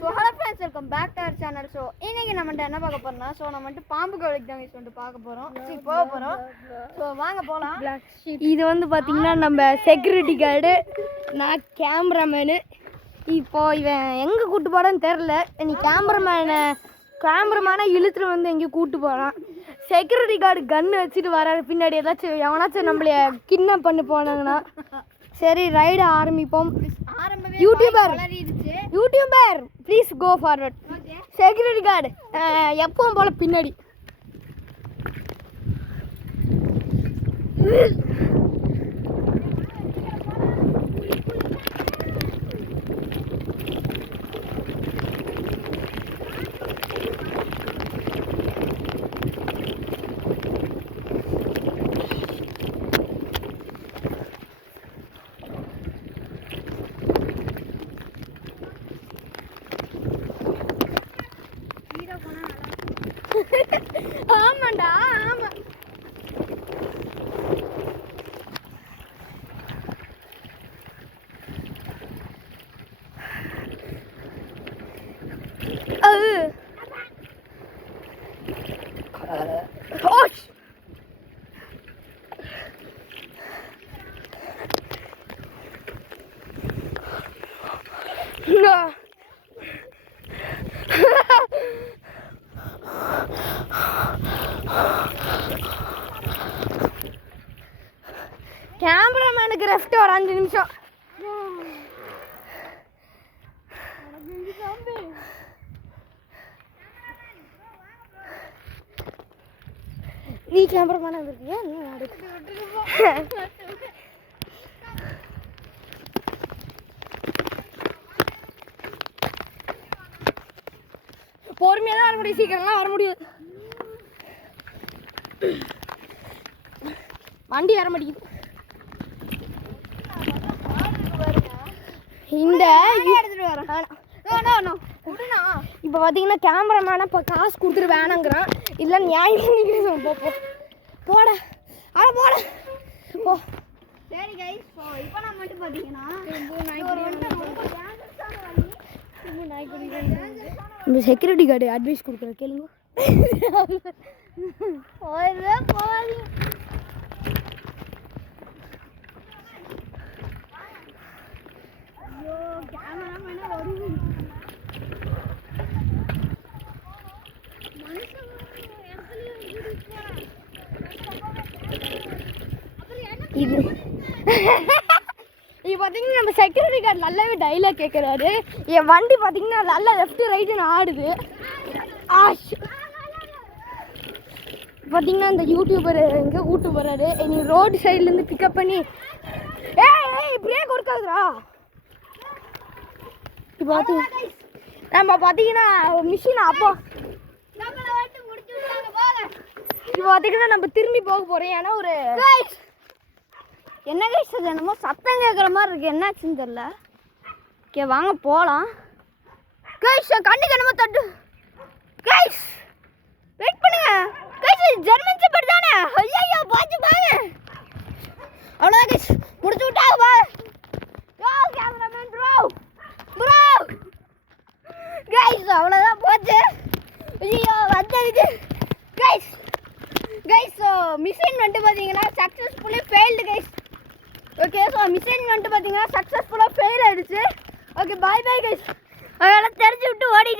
So hello friends, welcome back to our channel. ஸோ இன்னைக்கு நம்மகிட்ட என்ன பார்க்க போறோம்னா, ஸோ நம்ம வந்துட்டு பாம்பு கோழிக்கு தான் வந்துட்டு பார்க்க போகிறோம், போக போகிறோம். ஸோ வாங்க போகலாம். இது வந்து பார்த்தீங்கன்னா நம்ம செக்யூரிட்டி கார்டு, நான் கேமராமேனு. இப்போ இவன் எங்கே கூப்பிட்டு போகிறான்னு தெரில. நீ கேமராமேனை இழுத்துட்டு வந்து எங்கேயும் கூப்பிட்டு போகிறான். செக்யூரிட்டி கார்டு கன்று வச்சுட்டு வர பின்னாடி ஏதாச்சும் எவனாச்சும் நம்மளைய கிட்னாப் பண்ணி போனாங்கன்னா சரி ரைடு ஆரம்பிப்போம். Youtuber please go forward. Security guard எப்பவும் போல பின்னாடி. ஆமாண்டா, ஆமா. கேமராமேனுக்கு ரெஸ்ட் ஒரு 5 நிமிஷம். நீ கேமராமேனா இருக்கியா? நீ பொறுமையாக தான் வர முடியும், சீக்கிரம்லாம் வர முடியாது. வண்டி ஏற மாட்டேங்குது. இந்த இப்போ பார்த்தீங்கன்னா கேமராமேனை இப்போ காசு கொடுத்துட்டு வேணாங்கிறான். இல்லை நியாயம் போட போட போ. சரி கைஸ், ஸோ இப்போ நம்ம மட்டும் பார்த்தீங்கன்னா இந்த செக்யூரிட்டி கார்டு அட்வைஸ் கொடுக்குற கேளுங்க. போகாதீங்க. ஐயோ, கேமராமேனே வருது. இது இப்போ பார்த்தீங்கன்னா நம்ம செக்யூரிட்டி கார்டு நல்லாவே டைலாக் கேட்குறாரு. என் வண்டி பார்த்தீங்கன்னா நல்லா லெஃப்ட் ரைட்டுன்னு ஆடுது. பார்த்தீங்கன்னா இந்த யூடியூபர் எங்கே கூட்டு போகிறாரு. நீ ரோடு சைட்லேருந்து பிக்கப் பண்ணி பிரேக் கொடுக்காதுரா. இப்போ நம்ம பார்த்தீங்கன்னா மிஷின் அப்போ இப்போ பார்த்தீங்கன்னா நம்ம திரும்பி போக போகிறோம். ஏன்னா ஒரு என்ன கைஸ், அது என்னமோ சத்தம் கேட்குற மாதிரி இருக்குது, என்னாச்சுன்னு தெரில. ஓகே வாங்க போகலாம். கைஸ் கண்ணுக்கு என்னமோ தட்டு. கைஸ் வெயிட் பண்ணுங்க. கைஸ் ஜெர்மன் ஷெப்பர்ட் தானே? ஐயோ பாத்து பாரு. அவ்வளோதான் கைஸ், முடிச்சு விட்டாங்க பாரு. யோ கேமராமேன் ப்ரோ கைஸ் அவ்வளோதான் போச்சு. ஐயோ வந்ததுக்கு கைஸ் மிஷின் வந்துட்டு பார்த்தீங்கன்னா successfully failed guys. Okay, so machine வந்துட்டு பார்த்தீங்கன்னா சக்ஸஸ்ஃபுல்லாக ஃபெயில் ஆகிடுச்சு. Okay bye guys. அதெல்லாம் தெரிஞ்சு விட்டு ஓடி